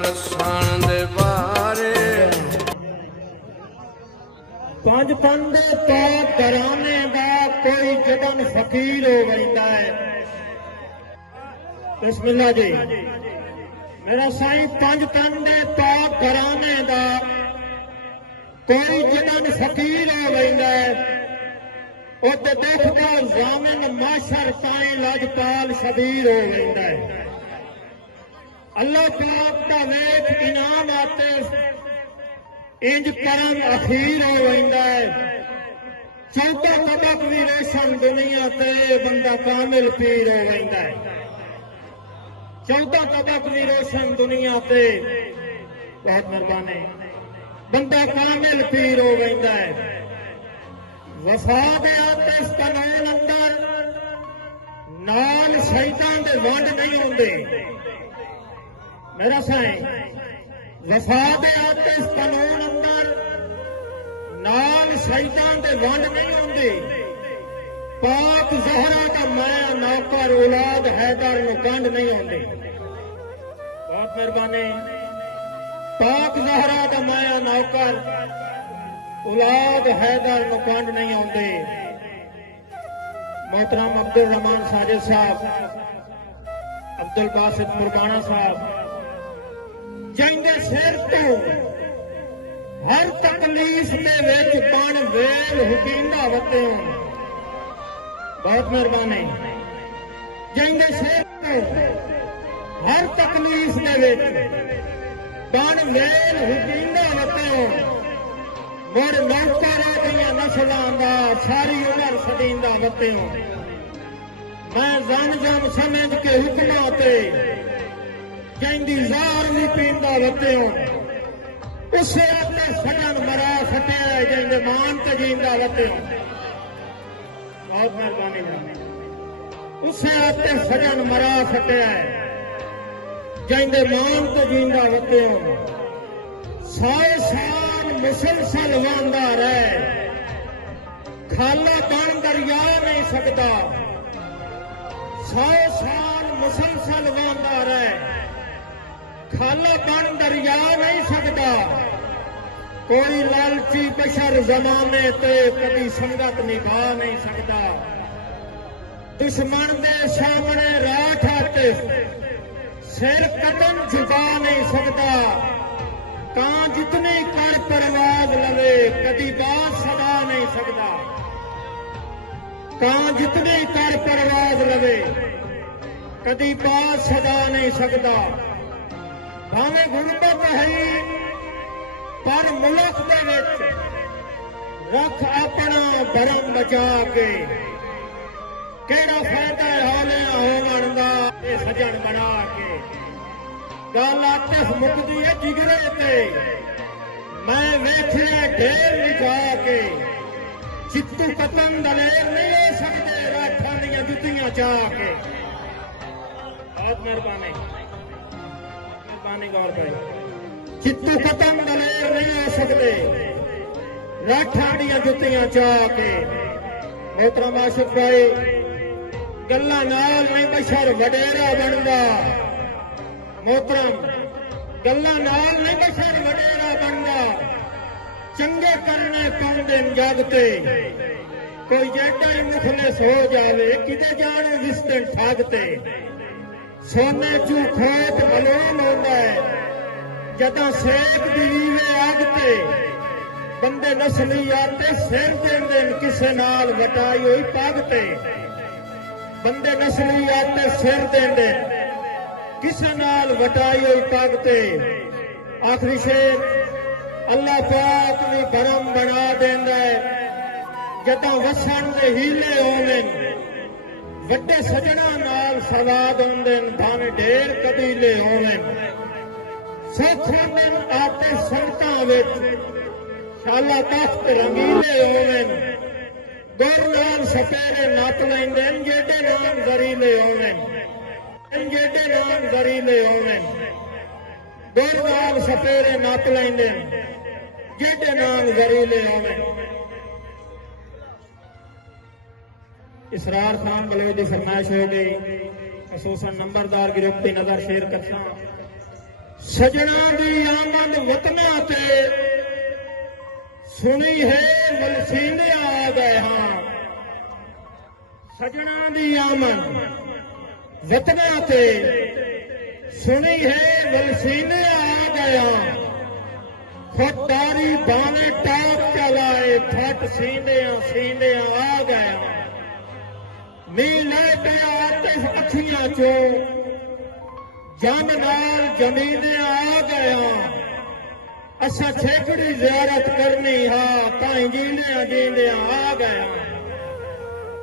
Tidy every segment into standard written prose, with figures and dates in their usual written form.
ਰਸਾਣ ਦੇ ਬਾਰੇ ਪੰਜ ਪੰਦੇ ਪਾਕ ਘਰਾਣੇ ਦਾ ਕੋਈ ਜਬਨ ਫਕੀਰ ਹੋ ਵੈਂਦਾ ਹੈ। ਬਿਸਮਿਲ੍ਲਾ ਜੀ। ਮੇਰਾ ਸਾਈਂ ਪੰਜ ਪੰਦੇ ਪਾਕ ਘਰਾਣੇ ਦਾ ਕੋਈ ਜਬਨ ਫਕੀਰ ਹੋ ਵੈਂਦਾ ਹੈ। ਉਹ ਤੇ ਦੇਖਦਾ ਜ਼ਾਮਨ ਮਾਸ਼ਰ ਤਾਈਂ ਲਜਪਾਲ ਸ਼ਬੀਰ ਹੋ ਵੈਂਦਾ ਹੈ। اللہ پاک کا ویخ انعام آتے انج کرم اخیر ہو ویندا ہے۔ چوتھا طبق بھی روشن دنیا تے بندہ کامل پیر ہو ویندا ہے۔ چوتھا طبق بھی روشن دنیا تے بہت مہربانی بندہ کامل پیر ہو ویندا ہے۔ وفا دے آتش قانون اندر نال شیطان دے ونڈ نہیں ہوندے۔ میرا سائیں وفا دے آتش قانون اندر نال شیطان دے ونڈ نہیں ہوندی۔ پاک زہرا دا مایا نوکر اولاد حیدر نو کنڈ نہیں ہوندی۔ بہت مہربانی پاک زہرا دا مایا نوکر اولاد حیدر نو کنڈ نہیں ہوندی۔ محترم عبد الرحمان ساجد صاحب، عبد الباسط مرگانا صاحب، جنگے سر تو ہر تکلیف دے وچ بن ویل حکیندہ وتے ہوں۔ بہت مہربانی جنگے سر تو ہر تکلیف دے وچ بن ویل حکیندہ وتے ہوں۔ مڑ نوکر دیا نسلاں دا ساری عمر سدیندہ وتے ہوں۔ میں زن جن سمجھ کے حکماں تے جیندی زار نہیں پیندا وتے ہوں۔ اسے آتے سجن مرا سٹیا ہے جیندے مان تے جیندا وتے ہوں۔ بہت مہربانی اسے آتے سجن مرا سٹیا ہے جیندے مان تے جیندا وتے ہوں۔ 100 سال مسلسل واندا رہے کھالا بن دریا نہیں سکتا۔ 100 سال مسلسل واندا رہے کھالا بن دریا نہیں سکتا۔ کوئی لالچی بشر زمانے تے کبھی سنگت نبھا نہیں سکتا۔ دشمن دے سامنے راٹھ آتے سر قدم جھکا نہیں سکتا۔ کان جتنی کر پرواز لوے کبھی بات سدا نہیں سکتا۔ کان جتنی کر پرواز لوے کبھی بات سدا نہیں سکتا۔ بھاویں غربت ہے پر ملک دے وچ رکھ اپنا بھرم بچا کے۔ کیڑا فائدہ ہولیاں ہون دا اے سجن بنا کے۔ گل آتش مکدی ہے جگرے تے میں ویکھیا ڈھیر لکھا کے۔ چتو قتل دلیر نہیں ہو سکتے راٹھاں دیاں جتیاں چاہ کے۔ بہت مہربانی غور کریں۔ چتو قتل دلیر نہیں ہو سکتے راٹھاں دیاں جتیاں چاہ کے۔ محترم آصف بھائی گلاں نال نہیں بشر وڈیرا بندا۔ محترم گلاں نال نہیں بشر وڈیرا بندا۔ چنگے کرنے پاؤندے جگ تے کوئی جیڈا ہی مخلص ہو جاوے کتے جانے وسطے ٹھگ تے۔ سونے چو کھوٹ ملوم ہوندا ہے جداں سیک دیوے اگ تے۔ بندے نسلی آتے سر دین کسے نال وٹائی ہوئی پگ تے۔ بندے نسلی آتے سر دین کسے نال وٹائی ہوئی پگ تے۔ آخری شیر اللہ پاک بھی بھرم بنا دیندا ہے جداں وسن دے ہیلے ہوویں۔ وڈے سجنا نال سواد ہوندے بھاویں ڈھیر قبیلے ہوویں۔ سکھ ہوندے آتے سنگتاں وچ شالا تخت رنگیلے ہوویں۔ گل نال سپیرے نپ لیندے جیڈے نام زریلے ہوویں۔ جیڈے نام زریلے ہوویں۔ گل نال سپیرے نپ لیندے جیڈے نام زریلے ہوویں۔ اسرار خان بلوچ کی فرمائش ہو گئی۔ خصوصاً نمبردار گروپ کی نظر شیر کرتا ਸਜਣਾ ਦੀ ਆਮਦ ਵਤਨਾਂ ਤੇ ਸੁਣੀ ਹੈ ਮਲਸੀਨੇ ਆ ਗਏ ਹਾਂ ਸਜਣਾ ਦੀ ਆਮਦ ਵਤਨਾਂ ਤੇ ਸੁਣੀ ਹੈ ਮਲਸੀਨੇ ਆ ਗਏ ਹਾਂ ਖੁਦਾਰੀ ਬਾਣੇ ਟਾਪ ਚਲਾਏ ਫਟ ਸੀਂਦਿਆਂ ਆ ਗਏ ਹਾਂ ਮੀਂਹ ਲੈ ਪਿਆ ਆਤਿਸ਼ ਅੱਖੀਆਂ ਚੋਂ ਜੰਮ ਨਾਲ ਜ਼ਮੀਨੇ ਆ ਗਿਆ ਅਸਾਂ ਠੇਕੜੀ ਜ਼ਿਆਰਤ ਕਰਨੀ ਹਾਂ ਭਾਈ ਜੀਂਦਿਆਂ ਆ ਗਿਆ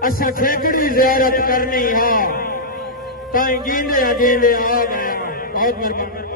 ਅਸਾਂ ਠੇਕੜੀ ਜ਼ਿਆਰਤ ਕਰਨੀ ਹਾਂ ਭਾਈ ਜੀਂਦਿਆਂ ਆ ਗਿਆ ਬਹੁਤ ਮਿਹਰਬਾਨੀ